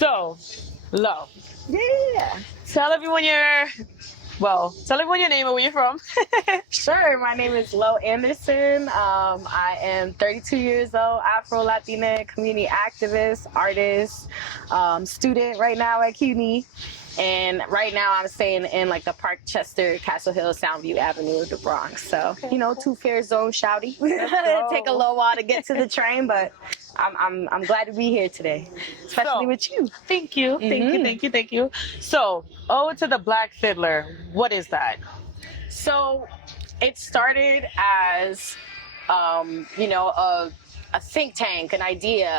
So, Lo, Yeah, tell everyone tell everyone your name and where you're from. sure. My name is Lo Anderson. I am 32 years old, Afro-Latina community activist, artist, student right now at CUNY. And right now I'm staying in like the Parkchester, Castle Hill, Soundview Avenue, the Bronx. So, two fair zone shouty. Take a little while to get to the train, but I'm glad to be here today, especially So, with you. Thank you, thank you. So, Ode to the Black Fiddler, what is that? So it started as, a think tank, an idea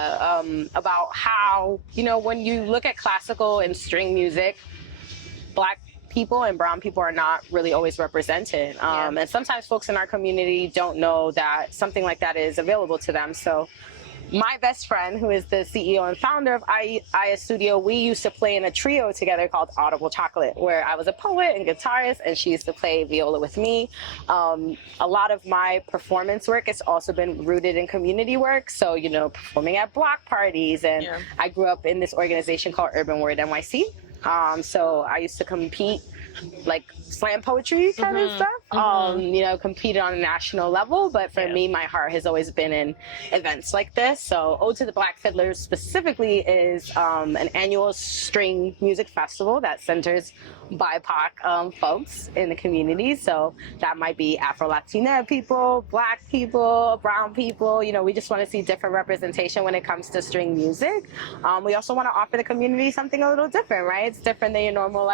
about how, when you look at classical and string music, Black people and brown people are not really always represented. And sometimes folks in our community don't know that something like that is available to them. So my best friend, who is the CEO and founder of Aya Studio, we used to play in a trio together called Audible Chocolate, where I was a poet and guitarist, and she used to play viola with me. A lot of my performance work has also been rooted in community work. So, performing at block parties. And I grew up in this organization called Urban Word NYC. So I used to compete like slam poetry kind of stuff, competed on a national level. But for me, my heart has always been in events like this. So Ode to the Black Fiddler specifically is an annual string music festival that centers BIPOC folks in the community. So that might be Afro-Latina people, Black people, brown people. We just want to see different representation when it comes to string music. We also want to offer the community something a little different, right? It's different than your normal,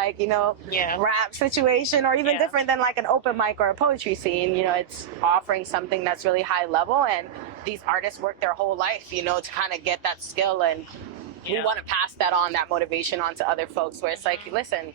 rap situation, or even different than like an open mic or a poetry scene. It's offering something that's really high level, and these artists work their whole life, to kind of get that skill, and we want to pass that motivation on to other folks, where it's like, listen,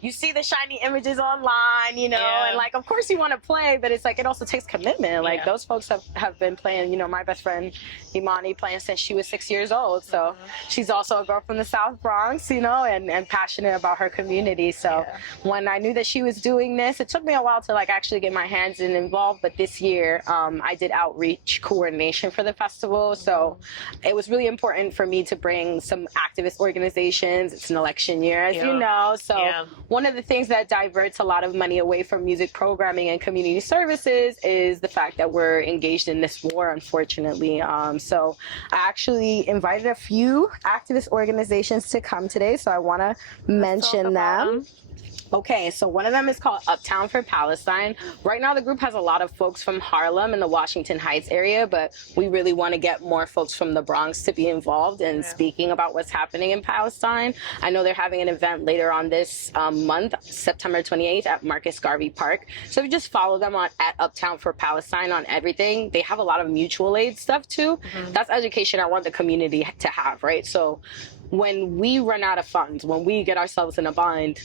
you see the shiny images online, and like, of course you want to play, but it's like, it also takes commitment. Like those folks have been playing, my best friend Imani playing since she was 6 years old. So she's also a girl from the South Bronx, and passionate about her community. So when I knew that she was doing this, it took me a while to like actually get my hands involved. But this year, I did outreach coordination for the festival. So it was really important for me to bring some activist organizations. It's an election year, as you know. So one of the things that diverts a lot of money away from music programming and community services is the fact that we're engaged in this war, unfortunately. So I actually invited a few activist organizations to come today, so I want to mention them. Okay, so one of them is called Uptown for Palestine. Right now, the group has a lot of folks from Harlem and the Washington Heights area, but we really want to get more folks from the Bronx to be involved in speaking about what's happening in Palestine. I know they're having an event later on this month, September 28th at Marcus Garvey Park. So if you just follow them at Uptown for Palestine on everything, they have a lot of mutual aid stuff too. That's education I want the community to have, right? So when we run out of funds, when we get ourselves in a bind,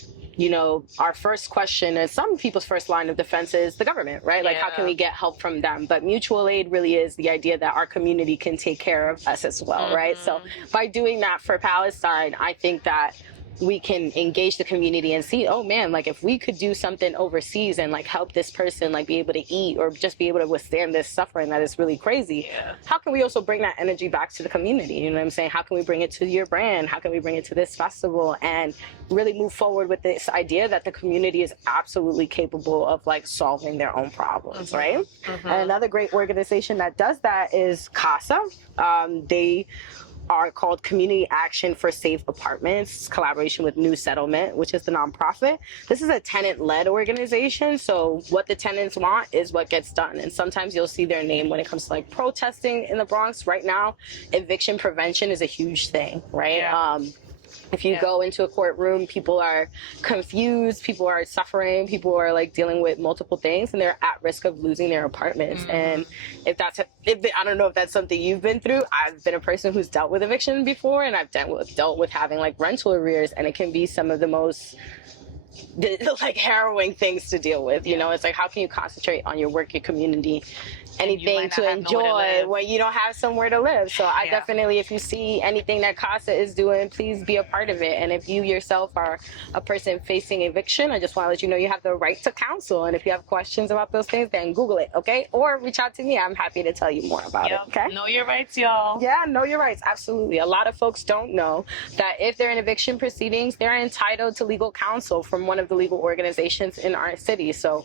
our first question, and some people's first line of defense, is the government, right? Like, how can we get help from them? But mutual aid really is the idea that our community can take care of us as well, right? So by doing that for Palestine, I think that we can engage the community and see, oh man, like if we could do something overseas and like help this person like be able to eat or just be able to withstand this suffering that is really crazy, how can we also bring that energy back to the community? You know what I'm saying? How can we bring it to your brand? How can we bring it to this festival and really move forward with this idea that the community is absolutely capable of like solving their own problems, right? And another great organization that does that is CASA. They are called Community Action for Safe Apartments, collaboration with New Settlement, which is the nonprofit. This is a tenant-led organization, so what the tenants want is what gets done. And sometimes you'll see their name when it comes to like protesting in the Bronx. Right now, eviction prevention is a huge thing, right? If you go into a courtroom, people are confused, people are suffering, people are like dealing with multiple things, and they're at risk of losing their apartments. And I don't know if that's something you've been through. I've been a person who's dealt with eviction before, and I've dealt with having like rental arrears, and it can be some of the most like harrowing things to deal with. It's like, how can you concentrate on your work, your community, anything to enjoy when you don't have somewhere to live. So I definitely, if you see anything that CASA is doing, please be a part of it. And if you yourself are a person facing eviction, I just want to let you know you have the right to counsel. And if you have questions about those things, then Google it, okay? Or reach out to me. I'm happy to tell you more about it, okay? Know your rights, y'all. Yeah, know your rights. Absolutely. A lot of folks don't know that if they're in eviction proceedings, they're entitled to legal counsel from one of the legal organizations in our city. So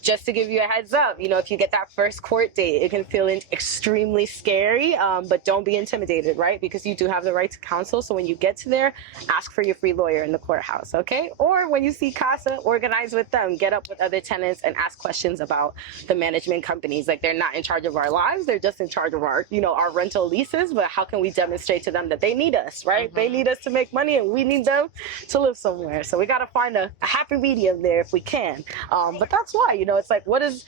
just to give you a heads up, you know, if you get that first court date, it can feel extremely scary, but don't be intimidated, right? Because you do have the right to counsel. So when you get to there, ask for your free lawyer in the courthouse, okay? Or when you see CASA, organize with them, get up with other tenants and ask questions about the management companies. Like, they're not in charge of our lives. They're just in charge of our, you know, our rental leases. But how can we demonstrate to them that they need us, right? They need us to make money and we need them to live somewhere. So we got to find a happy medium there if we can. But that's why, you know, it's like, what does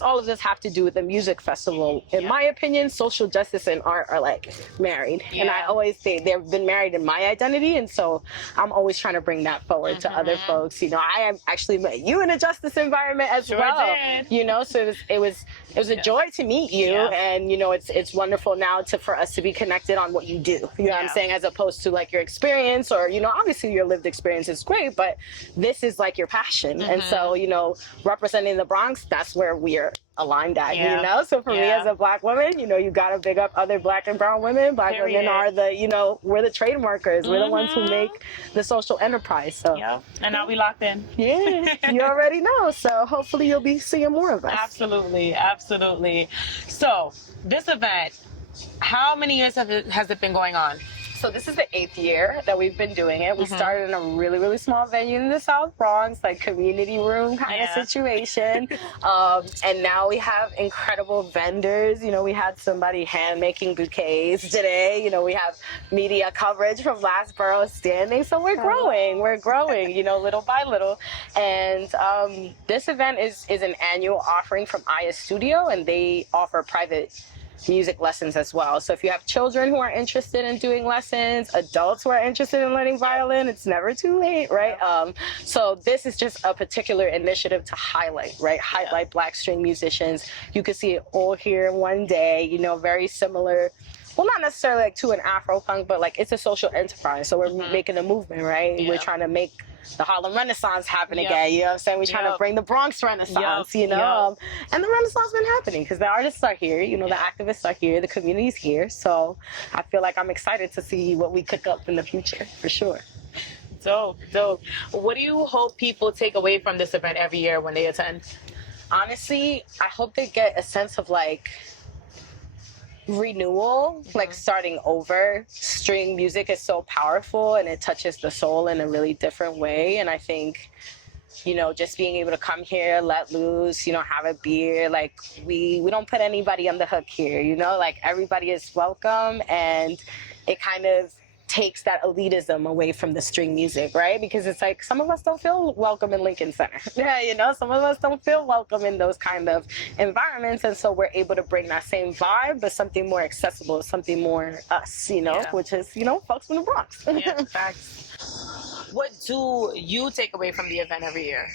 all of this have to do with the music festival? In my opinion, social justice and art are like married. And I always say they've been married in my identity. And so I'm always trying to bring that forward to other folks. You know, I have actually met you in a justice environment as well. You know, so it was a joy to meet you. And, you know, it's wonderful now for us to be connected on what you do. You know what I'm saying? As opposed to like your experience or, you know, obviously your lived experience is great, but this is like your passion. And so, you know, representing the Bronx, that's where we're aligned at, you know? So for me as a Black woman, you know, you got to big up other Black and brown women. Black women are the, you know, we're the trademarkers. We're the ones who make the social enterprise. So and now we locked in. You already know. So hopefully you'll be seeing more of us. Absolutely. So this event, how many years has it been going on? So this is the 8th year that we've been doing it. We started in a really, really small venue in the South Bronx, like community room kind of situation. And now we have incredible vendors. You know, we had somebody hand making bouquets today. You know, we have media coverage from last Borough standing. So we're growing, you know, little by little. And this event is an annual offering from Aya Studio, and they offer private music lessons as well. So if you have children who are interested in doing lessons, adults who are interested in learning violin, it's never too late, right? So this is just a particular initiative to highlight Black string musicians. You can see it all here in one day, you know, very similar. Well, not necessarily like to an Afro-punk, but like it's a social enterprise. So we're making a movement, right? We're trying to make the Harlem Renaissance happen again, you know what I'm saying? We're trying to bring the Bronx Renaissance, you know? And the Renaissance been happening because the artists are here, you know, the activists are here, the community's here. So I feel like I'm excited to see what we cook up in the future, for sure. Dope. What do you hope people take away from this event every year when they attend? Honestly, I hope they get a sense of like renewal, like starting over. String music is so powerful and it touches the soul in a really different way. And I think, you know, just being able to come here, let loose, you know, have a beer, like we don't put anybody on the hook here, you know, like everybody is welcome, and it kind of takes that elitism away from the string music, right? Because it's like some of us don't feel welcome in Lincoln Center. You know, some of us don't feel welcome in those kind of environments, and so we're able to bring that same vibe, but something more accessible, something more us, you know, which is, you know, folks from the Bronx. Facts. What do you take away from the event every year?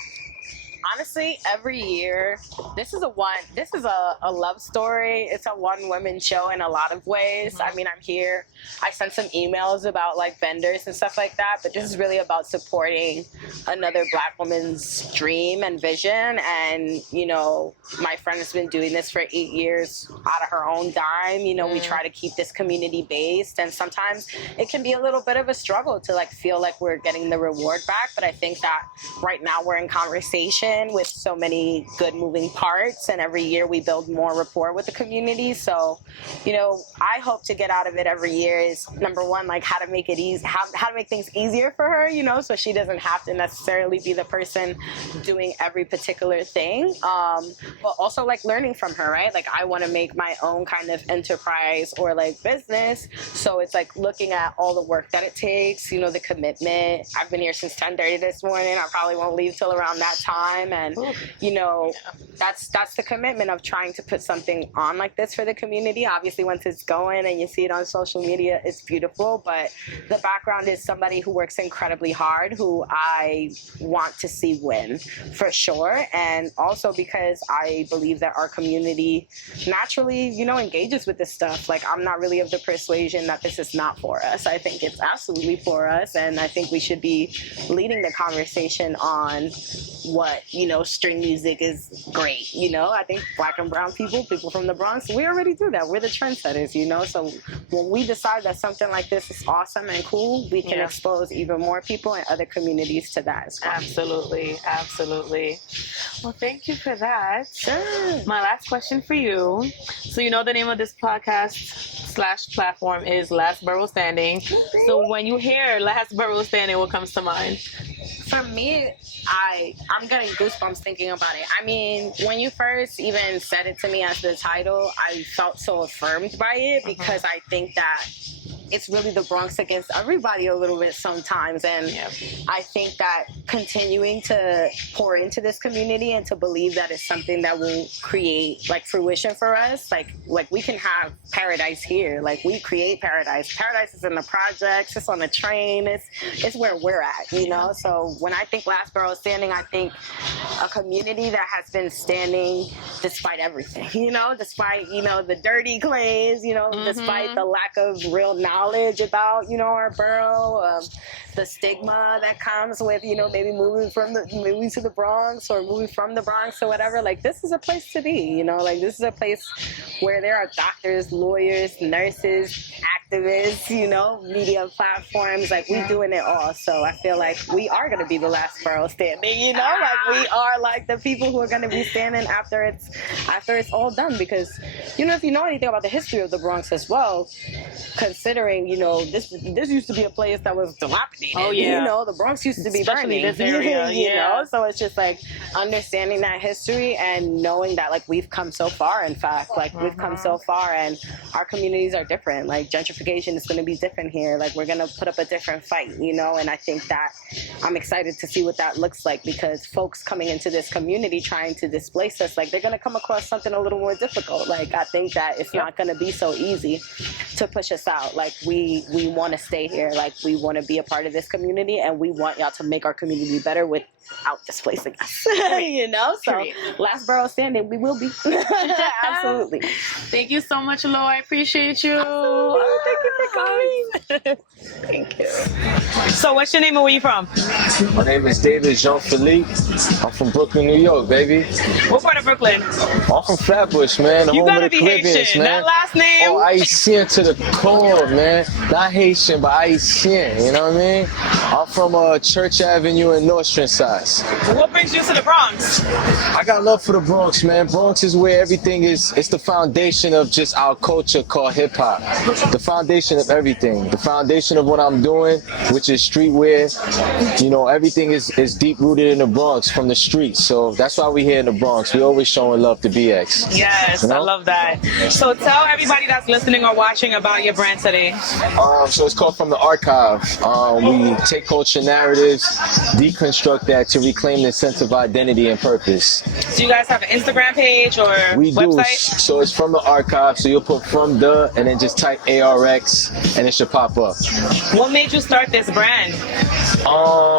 Honestly, every year, this is a love story. It's a one-woman show in a lot of ways. I mean, I'm here. I sent some emails about like vendors and stuff like that, but this is really about supporting another Black woman's dream and vision. And, you know, my friend has been doing this for 8 years out of her own dime. You know, we try to keep this community based, and sometimes it can be a little bit of a struggle to like feel like we're getting the reward back. But I think that right now we're in conversation with so many good moving parts, and every year we build more rapport with the community. So, you know, I hope to get out of it every year is, number one, like how to make it easy, how to make things easier for her, you know, so she doesn't have to necessarily be the person doing every particular thing, but also like learning from her, right? Like I want to make my own kind of enterprise or like business, so it's like looking at all the work that it takes, you know, the commitment. I've been here since 10:30 this morning. I probably won't leave till around that time. time. And, you know, that's the commitment of trying to put something on like this for the community. Obviously, once it's going and you see it on social media, it's beautiful. But the background is somebody who works incredibly hard, who I want to see win for sure. And also because I believe that our community naturally, you know, engages with this stuff. Like, I'm not really of the persuasion that this is not for us. I think it's absolutely for us. And I think we should be leading the conversation on what, you know, string music is great. You know, I think Black and brown people from the Bronx, we already do that. We're the trendsetters, you know. So when we decide that something like this is awesome and cool, we can expose even more people in other communities to that as well. Absolutely, absolutely. Well, thank you for that. Sure. My last question for you. So you know the name of this podcast / platform is Last Borough Standing. So when you hear Last Borough Standing, what comes to mind? For me, I'm getting goosebumps thinking about it. I mean, when you first even said it to me as the title, I felt so affirmed by it because I think that it's really the Bronx against everybody a little bit sometimes. And I think that continuing to pour into this community and to believe that it's something that will create like fruition for us, like we can have paradise here. Like, we create paradise. Paradise is in the projects, it's on the train, it's where we're at, you know? So when I think Last Borough Standing, I think a community that has been standing despite everything, you know, despite, you know, the dirty claims, you know, despite the lack of real knowledge about, you know, our borough, the stigma that comes with, you know, maybe moving to the Bronx or moving from the Bronx or whatever. Like, this is a place to be, you know, like, this is a place where there are doctors, lawyers, nurses, activists, you know, media platforms. Like, we doing it all. So I feel like we are going to be the last borough standing, you know, like, we are like the people who are going to be standing after it's all done. Because, you know, if you know anything about the history of the Bronx as well, considering, you know, this used to be a place that was dilapidated. Oh, yeah. You know, the Bronx used to be Especially burning. this area, you know? So it's just like understanding that history and knowing that, like, we've come so far, in fact. Like, we've come so far, and our communities are different. Like, gentrification is going to be different here. Like, we're going to put up a different fight, you know? And I think that I'm excited to see what that looks like, because folks coming into this community trying to displace us, like, they're going to come across something a little more difficult. Like, I think that it's not going to be so easy to push us out. Like, we want to stay here. Like, we want to be a part of this community, and we want y'all to make our community better without displacing us. You know? So, Last Borough Standing, we will be. Absolutely. Thank you so much, Lo. I appreciate you. Thank you for coming. Thank you. So what's your name and where you from? My name is David Jean-Philippe. I'm from Brooklyn, New York, baby. What part of Brooklyn? I'm from Flatbush, man. The You home gotta of the be Caribbeans, Haitian. man. That last name? Oh, Haitian to the core, man. Not Haitian, but Haitian. You know what I mean? I'm from Church Avenue in Nostrand side. What brings you to the Bronx? I got love for the Bronx, man. Bronx is where everything is. It's the foundation of just our culture called hip hop. The foundation of everything. The foundation of what I'm doing, which is streetwear. You know, everything is deep rooted in the Bronx from the streets. So that's why we here in the Bronx. We always showing love to BX. Yes, You know? I love that. So tell everybody that's listening or watching about your brand today. So it's called From the Archive. We take culture narratives, deconstruct that to reclaim the sense of identity and purpose. Do you guys have an Instagram page or We do. website? So it's From the Archive. So you'll put from the and then just type ARX and it should pop up. What made you start this brand?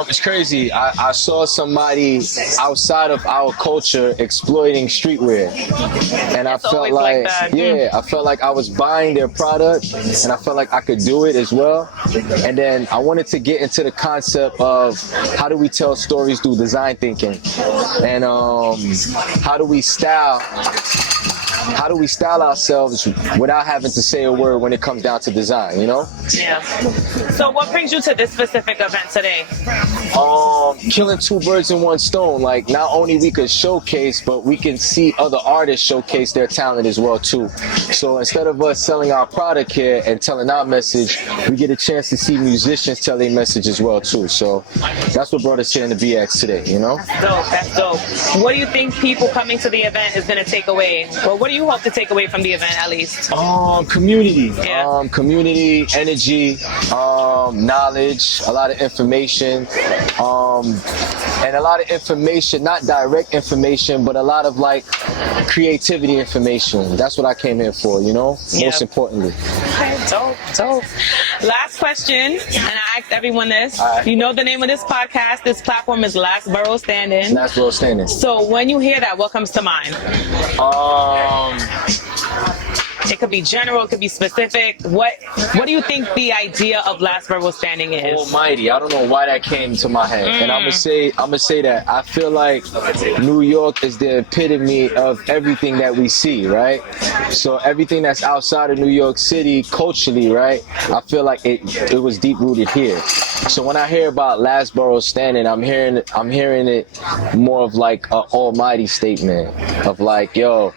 It's crazy. I saw somebody outside of our culture exploiting streetwear, and I felt always like like, that. I felt like I was buying their product, and I felt like I could do it as well. And then I wanted to get into the concept of how do we tell stories through design thinking, and how do we style ourselves without having to say a word when it comes down to design, you know? Yeah. So what brings you to this specific event today? Killing two birds in one stone. Like, not only we could showcase, but we can see other artists showcase their talent as well too. So instead of us selling our product here and telling our message, we get a chance to see musicians tell their message as well too. So that's what brought us here in the BX today, you know? That's dope. What do you think people coming to the event is going to take away? Well, what do you hope to take away from the event at least? Community. Yeah. Community, energy, knowledge, a lot of information, and a lot of information, not direct information, but a lot of like creativity information. That's what I came here for, you know, most importantly. Okay, dope. Last question, and I asked everyone this. All right. You know the name of this podcast. This platform is Last Borough Standing. Last Borough Standing. So when you hear that, what comes to mind? It could be general, it could be specific. What do you think the idea of Last Borough Standing is? Almighty, I don't know why that came to my head, and I'm gonna say that I feel like New York is the epitome of everything that we see, right? So everything that's outside of New York City culturally, right? I feel like it was deep rooted here. So when I hear about Last Borough Standing, I'm hearing it more of like an almighty statement of like, yo,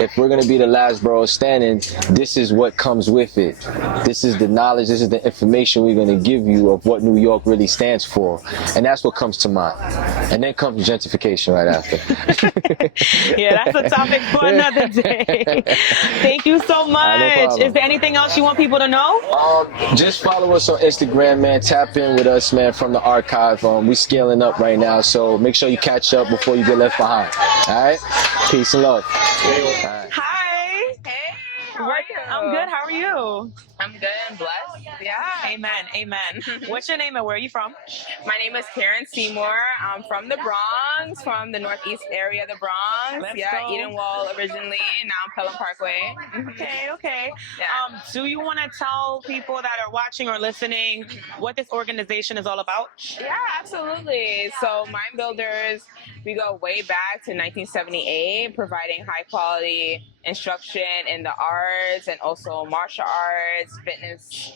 if we're gonna be the last borough standing, this is what comes with it. This is the knowledge, this is the information we're gonna give you of what New York really stands for. And that's what comes to mind. And then comes gentrification right after. Yeah, that's a topic for another day. Thank you so much. No problem. Is there anything else you want people to know? Just follow us on Instagram, man. Tap in with us, man, from the archive. We scaling up right now, so make sure you catch up before you get left behind. All right? Peace and love. Hi. Hey, how are you? I'm good. How are you? I'm good and blessed. Yeah. Amen. What's your name and where are you from? My name is Karen Seymour. I'm from the Bronx, from the northeast area of the Bronx. Let's go. Eden Wall originally, now Pelham Parkway. Okay. Yeah. Do you want to tell people that are watching or listening what this organization is all about? Yeah, absolutely. So Mind Builders, we go way back to 1978, providing high quality instruction in the arts and also martial arts, fitness,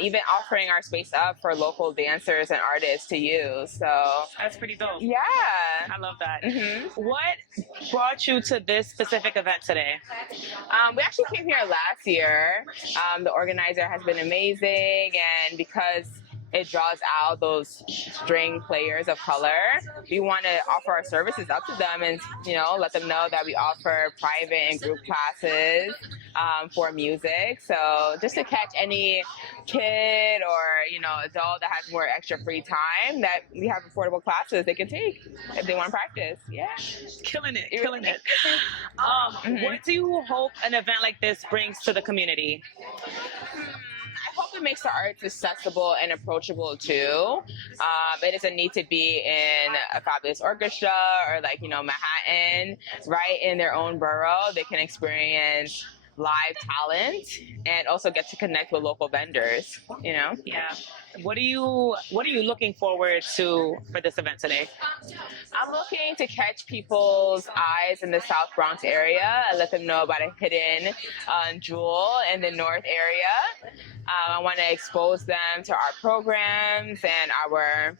even offering our space up for local dancers and artists to use. So That's pretty dope. yeah. I love that. Mhm. What brought you to this specific event today? We actually came here last year. The organizer has been amazing, and because it draws out those string players of color, we want to offer our services up to them and, you know, let them know that we offer private and group classes for music. So just to catch any kid or, you know, adult that has more extra free time, that we have affordable classes they can take if they want to practice. Yeah. Killing it. What do you hope an event like this brings to the community? I hope it makes the arts accessible and approachable too. It doesn't need to be in a fabulous orchestra or like, you know, Manhattan, right in their own borough. They can experience live talent and also get to connect with local vendors, you know? Yeah. What are you looking forward to for this event today? I'm looking to catch people's eyes in the South Bronx area and let them know about a hidden jewel in the North area. I want to expose them to our programs and our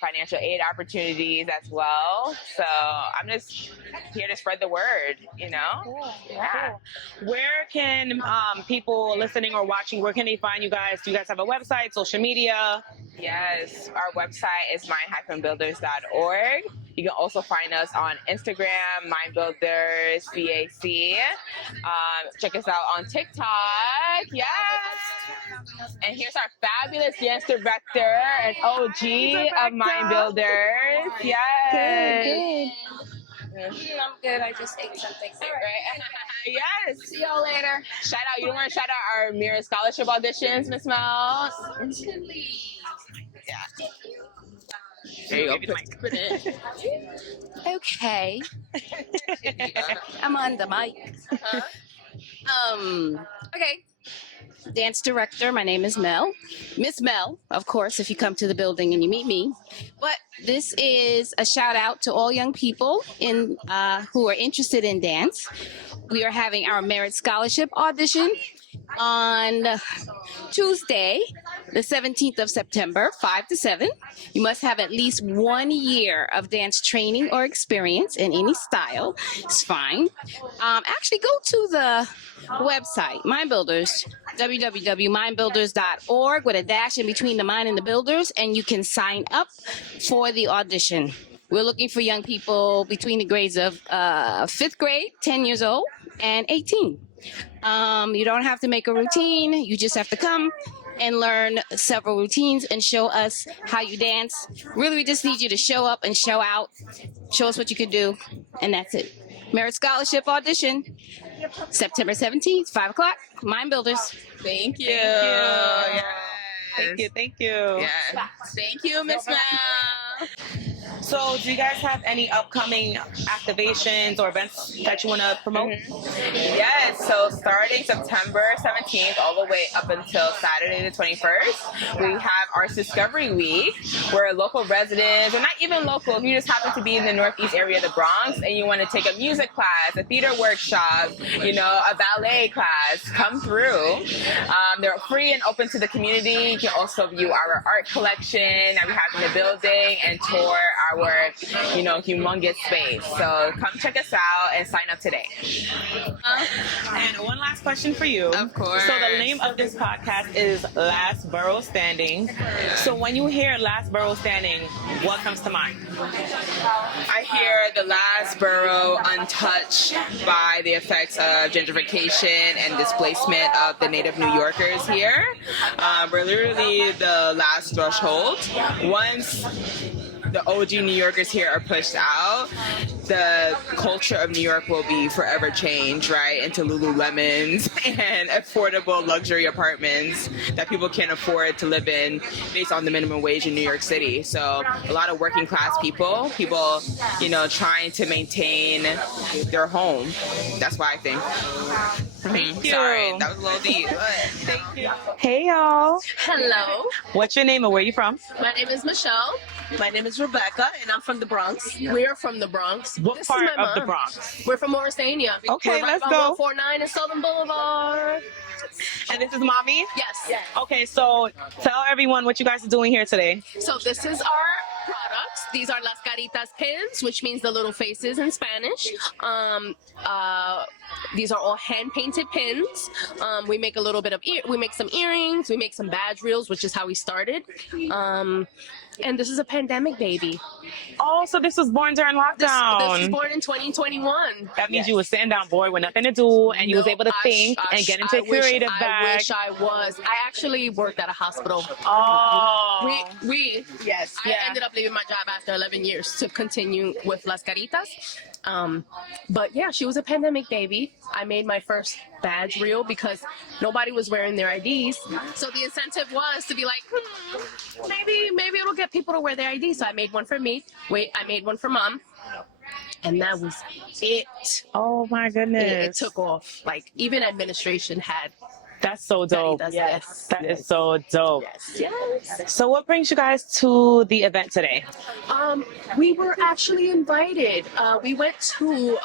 financial aid opportunities as well. So I'm just here to spread the word, you know? Cool. Yeah. Where can people listening or watching, where can they find you guys? Do you guys have a website, social media? Yes, our website is mind-builders.org. You can also find us on Instagram, mindbuildersbac. Check us out on TikTok. Yes. And here's our fabulous dance director and OG of Mind Builders. Yes. Good. I'm good. I just ate something. Right? Yes. See y'all later. Shout out. You want to shout out our Mirror Scholarship auditions, Miss Mel? Yeah. There you go. Okay. I'm on the mic. Okay. Dance director. My name is Mel. Miss Mel, of course, if you come to the building and you meet me. But this is a shout out to all young people who are interested in dance. We are having our Merit Scholarship audition on Tuesday, the 17th of September, 5 to 7. You must have at least 1 year of dance training or experience in any style. It's fine. Actually, go to the website, Mind Builders, www.mindbuilders.org with a dash in between the mind and the builders, and you can sign up for the audition. We're looking for young people between the grades of 5th grade, 10 years old, and 18. You don't have to make a routine. You just have to come and learn several routines and show us how you dance. Really, we just need you to show up and show out, show us what you can do, and that's it. Merit Scholarship audition, September 17th, 5 o'clock, Mind Builders. Thank you. Thank you. Yes. Thank you. Thank you. Yes. Thank you, Miss Mel. So, do you guys have any upcoming activations or events that you want to promote? Yes, so starting September 17th all the way up until Saturday the 21st, we have Arts Discovery Week, where local residents, or not even local, if you just happen to be in the northeast area of the Bronx and you want to take a music class, a theater workshop, you know, a ballet class, come through. They're free and open to the community. You can also view our art collection that we have in the building and tour our, you know, humongous space. So come check us out and sign up today. And one last question for you. Of course. So the name of this podcast is Last Borough Standing. So when you hear Last Borough Standing, what comes to mind? I hear the last borough untouched by the effects of gentrification and displacement of the native New Yorkers here. We're literally the last threshold. Once the OG New Yorkers here are pushed out, the culture of New York will be forever changed, right, into Lululemons and affordable luxury apartments that people can't afford to live in based on the minimum wage in New York City. So a lot of working class people, you know, trying to maintain their home. That's what I think. Thank you. Sorry, that was a little deep. But Thank you. Hey, y'all. Hello, What's your name and where you from? my name is Michelle. My name is Rebecca, and I'm from the Bronx. We're from the Bronx. What This part is my of the mom. Bronx? We're from Morrisania. Okay, We're right let's on go. 149 and Southern Boulevard. And this is Mommy? Yes. Okay, so tell everyone what you guys are doing here today. So this is our products. These are Las Caritas pins, which means the little faces in Spanish. These are all hand-painted pins. We make a little bit of we make some earrings. We make some badge reels, which is how we started. And this is a pandemic baby. Oh, so this was born during This lockdown. was born in 2021. That means you was sitting down bored with nothing to do, and you was able to think and get into a creative I bag. wish I was. I actually worked at a hospital. Oh. Yes. I ended up leaving my job after 11 years to continue with Las Caritas. But yeah, she was a pandemic baby. I made my first badge reel because nobody was wearing their IDs. So the incentive was to be like, maybe it'll get people to wear their IDs. So I made one for me. I made one for Mom. And that was it. Oh my It goodness. took off. Like even administration had. That's so dope. Caritas, yes. That is so dope. Yes. So what brings you guys to the event today? We were actually invited. We went to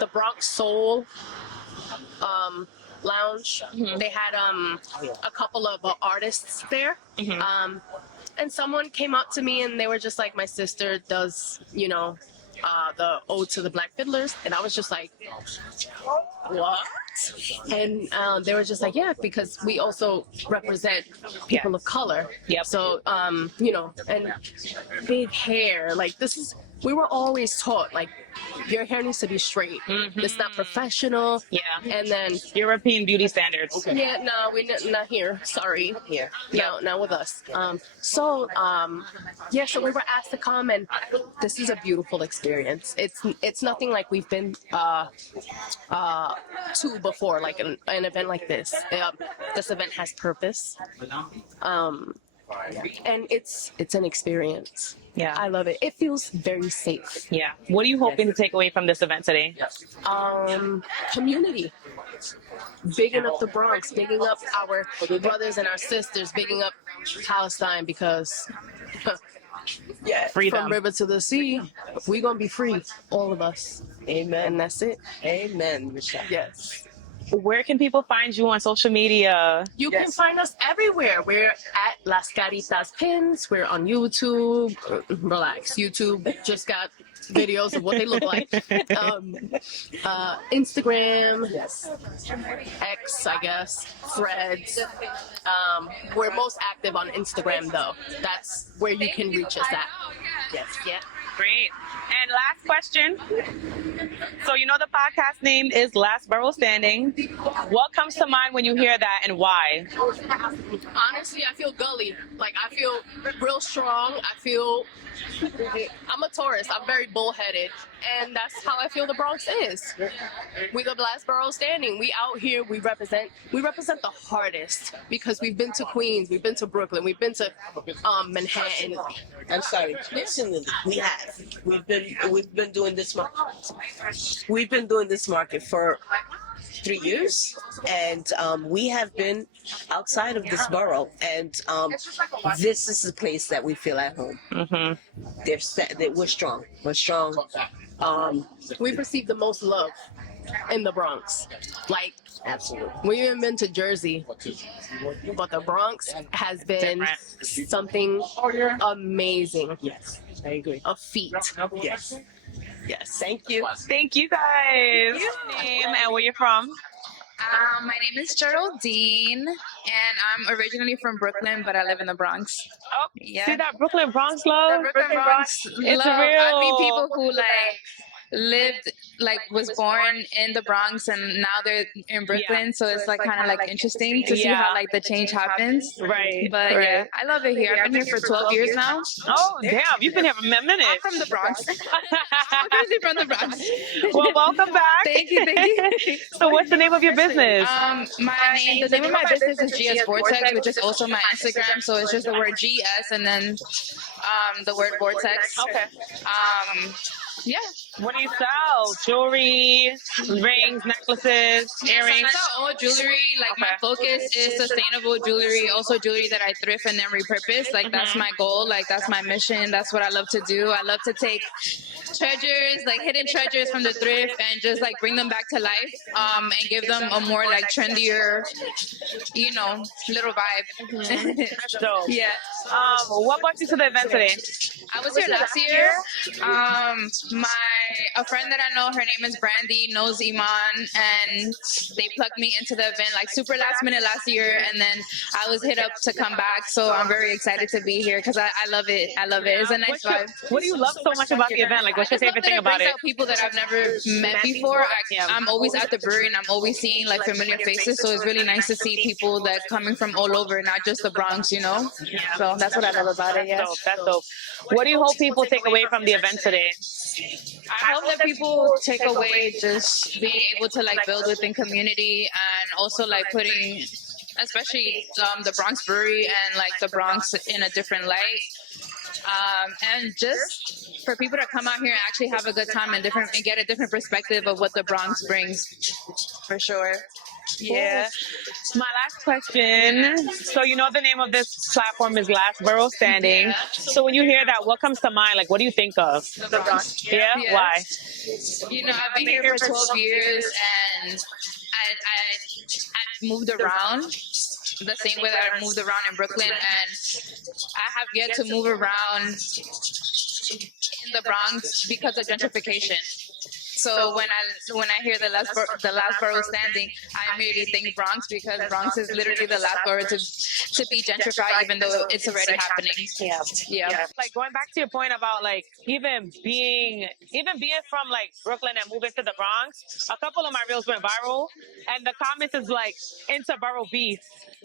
the Bronx Soul Lounge. They had a couple of artists there. And someone came up to me and they were just like, my sister does, you know, the ode to the Black Fiddlers. And I was just like, what? And they were just like, yeah, because we also represent people of color. Yep. So, you know, and big hair, like we were always taught, like, your hair needs to be straight. It's not professional. Yeah. And then, European beauty standards. yeah, no, we're not here. Sorry. Here. No, not with us. So we were asked to come, and this is a beautiful experience. It's nothing like we've been to before, like an event like this. This event has purpose, and it's an experience. Yeah. I love it. It feels very safe. Yeah. What are you hoping to take away from this event today? Community. Bigging up the Bronx, bigging up our brothers and our sisters, bigging up Palestine, because Freedom. from river to the sea, we're going to be free, all of us. Amen. And that's it. amen, Michelle. Yes. Where can people find you on social media? You can find us everywhere. We're at Las Caritas Pins. We're on YouTube. Relax. YouTube just got videos of what they look like. Instagram. Yes. X, I guess. Threads. We're most active on Instagram, though. That's where you can reach us at. Yes. Yeah. Great. And last question. So you know the podcast name is Last Borough Standing. What comes to mind when you hear that and why? Honestly, I feel gully. Like, I feel real strong. I'm a Taurus. I'm very bullheaded. And that's how I feel the Bronx is. We the last borough standing. We out here, we represent the hardest because we've been to Queens, we've been to Brooklyn, we've been to Manhattan. I'm sorry. Listen, we have. We've been doing this market. We've been doing this market for 3 years, and we have been outside of this borough, and this is the place that we feel at home. We're strong. We're strong. We've received the most love in the Bronx. Like, Absolutely. we haven't been to Jersey, but the Bronx has been something amazing. Yes, I agree. A feat. Yes. Yes. Thank you. Thank you guys. What's your name and where you're from? My name is Geraldine, and I'm originally from Brooklyn, but I live in the Bronx. Oh, Yeah. see that Brooklyn Bronx love? The Brooklyn Bronx It's love. real. I meet people who was born in the Bronx and now they're in Brooklyn, so it's like kind of like interesting to see how like the change happens. Right. But yeah, I love it here. I've been here for 12 years now. Oh, damn. You've been here for a minute. I'm from the Bronx. I'm originally from the Bronx. Well, welcome back. Thank you. So what's the name of your business? The name of my business is GS Vortex, which is also my Instagram. So it's just the word GS and then the word Vortex. Okay. Yeah. What do you sell? Jewelry, rings, necklaces, earrings? I sell all jewelry. Like my focus is sustainable jewelry, also jewelry that I thrift and then repurpose. Like that's my goal. Like that's my mission. That's what I love to do. I love to take treasures, like hidden treasures from the thrift, and just like bring them back to life, and give them a more like trendier, little vibe. That's dope. Yeah. What brought you to the event today? I was here last year. A friend that I know, her name is Brandy, knows Iman, and they plugged me into the event like super last minute last year, and then I was hit up to come back. So I'm very excited to be here because I love it. I love it. It's a nice vibe. What do you love so much about the event? Like, what's your favorite thing about it? Brings out people that I've never met before. I'm always at the brewery and I'm always seeing like familiar faces. So it's really nice to see people that coming from all over, not just the Bronx, So that's what I love about it. Yeah. That's dope. What do you hope people take away from the event today? I hope that people take away just being able to like build within community and also like putting, especially the Bronx Brewery and like the Bronx in a different light. And just for people to come out here and actually have a good time and get a different perspective of what the Bronx brings, for sure. Yeah. My last question. So you know the name of this platform is Last Borough Standing. So when you hear that, what comes to mind? Like, what do you think of? The Bronx. Yeah? Why? I've been here for 12 years and I moved around the same way that I moved around in Brooklyn, and I have yet to move around in the Bronx because of gentrification. So when I hear the last borough standing, I immediately think Bronx because Bronx is literally the last borough to be gentrified, even though it's already happening. Yeah. Like going back to your point about like even being from like Brooklyn and moving to the Bronx, a couple of my reels went viral, and the comments is like into borough beef.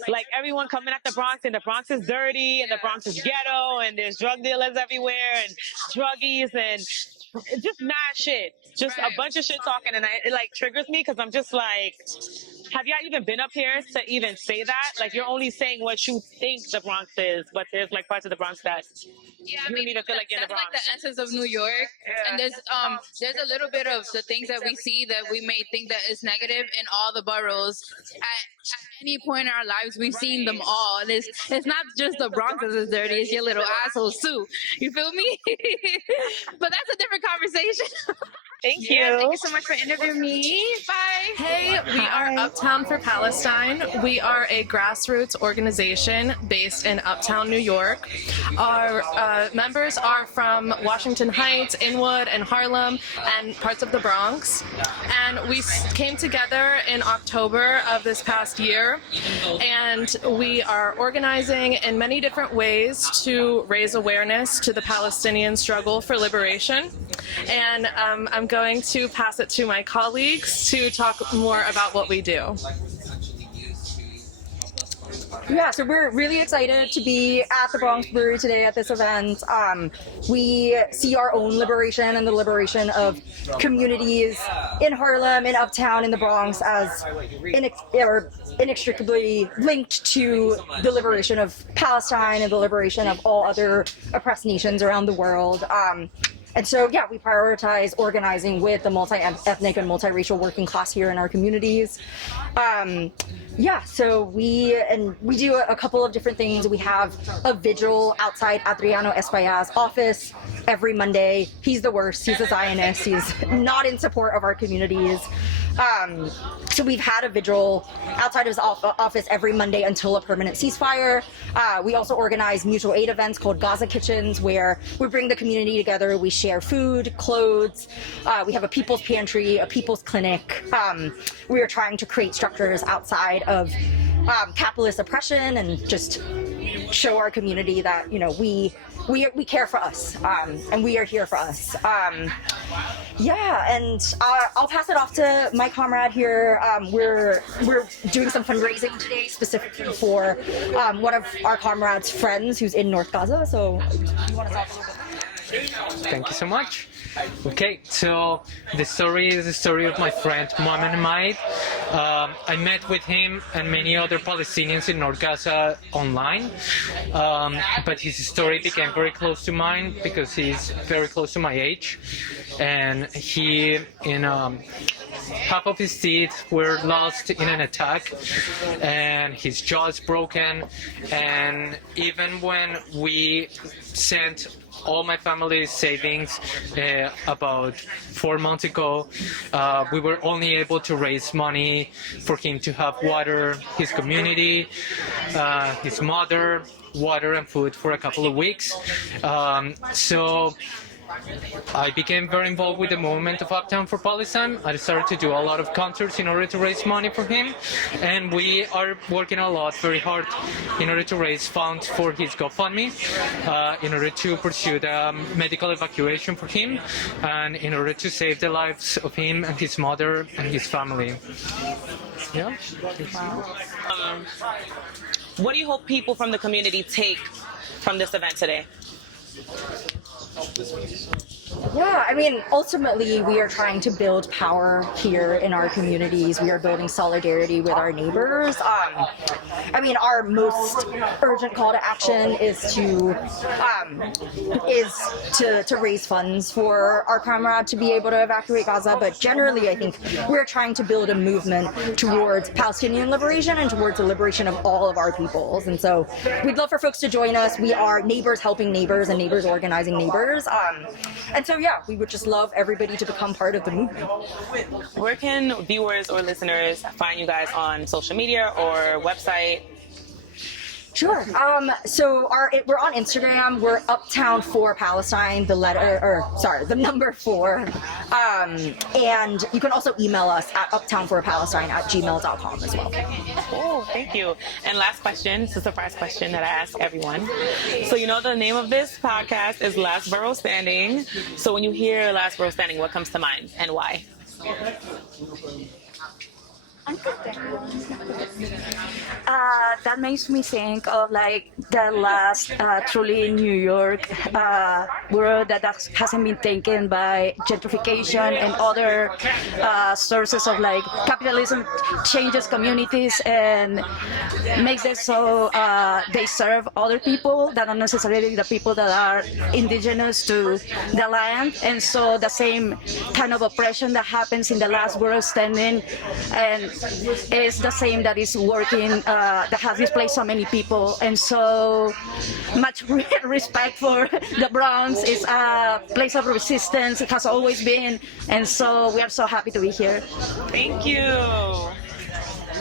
Like everyone coming at the Bronx, and the Bronx is dirty, and the Bronx is ghetto, and there's drug dealers everywhere, and druggies, and just mad shit. Just a bunch of shit talking, and it like triggers me because I'm just like, have y'all even been up here to even say that? Like you're only saying what you think the Bronx is, but there's like parts of the Bronx that you don't even feel like you're in the Bronx. That's like the essence of New York. And there's a little bit of the things that we see that we may think that is negative in all the boroughs. At any point in our lives, we've seen them all. And it's not just the Bronx that's dirty, it's your little assholes too. You feel me? But that's a different conversation. Thank Yeah, thank you. you so much for interviewing me. Bye. Hey, we are Uptown for Palestine. We are a grassroots organization based in Uptown, New York. Our members are from Washington Heights, Inwood, and Harlem, and parts of the Bronx. And we came together in October of this past year, and we are organizing in many different ways to raise awareness to the Palestinian struggle for liberation. And I'm going to pass it to my colleagues to talk more about what we do. Yeah, so we're really excited to be at the Bronx Brewery today at this event. We see our own liberation and the liberation of communities in Harlem, in Uptown, in the Bronx as inextricably linked to the liberation of Palestine and the liberation of all other oppressed nations around the world. And so, yeah, we prioritize organizing with the multi-ethnic and multiracial working class here in our communities. Yeah, so we do a couple of different things. We have a vigil outside Adriano Espaillat's office every Monday. He's the worst. He's a Zionist. He's not in support of our communities. So we've had a vigil outside of his office every Monday until a permanent ceasefire. We also organize mutual aid events called Gaza Kitchens, where we bring the community together. We share food, clothes. We have a people's pantry, a people's clinic. We are trying to create structures outside of capitalist oppression and just show our community that, you know, we care for us, and we are here for us. Yeah, and I'll pass it off to my comrade here. We're doing some fundraising today specifically for one of our comrades' friends who's in North Gaza. So you want to talk a little bit? Thank you so much. Okay, so the story is the story of my friend Mohamed Maid. I met with him and many other Palestinians in North Gaza online, but his story became very close to mine because he's very close to my age, and he, in half of his teeth were lost in an attack, and his jaw is broken, and even when we sent all my family's savings about 4 months ago, we were only able to raise money for him to have water, his community, his mother, water and food for a couple of weeks. So I became very involved with the movement of Uptown for Palestine. I started to do a lot of concerts in order to raise money for him, and we are working a lot, very hard, in order to raise funds for his GoFundMe, in order to pursue the medical evacuation for him, and in order to save the lives of him and his mother and his family. Yeah. What do you hope people from the community take from this event today? Yeah, I mean, ultimately, we are trying to build power here in our communities. We are building solidarity with our neighbors. I mean, our most urgent call to action is to raise funds for our comrade to be able to evacuate Gaza. But generally, I think we're trying to build a movement towards Palestinian liberation and towards the liberation of all of our peoples. And so we'd love for folks to join us. We are neighbors helping neighbors and neighbors organizing neighbors. And so, yeah, we would just love everybody to become part of the movement. Where can viewers or listeners find you guys on social media or website? Sure. So we're on Instagram. We're Uptown for Palestine. The number 4. And you can also email us at uptownforpalestine@gmail.com as well. Oh, thank you. And last question. It's a surprise question that I ask everyone. So you know the name of this podcast is Last Borough Standing. So when you hear Last Borough Standing, what comes to mind and why? That makes me think of like the last truly New York world that hasn't been taken by gentrification and other sources of like capitalism changes communities and makes them so they serve other people that are not necessarily the people that are indigenous to the land, and so the same kind of oppression that happens in the last world standing and is the same that is working that has displaced so many people. And so much respect for the Bronx. It's a place of resistance. It has always been, and so we are so happy to be here. Thank you.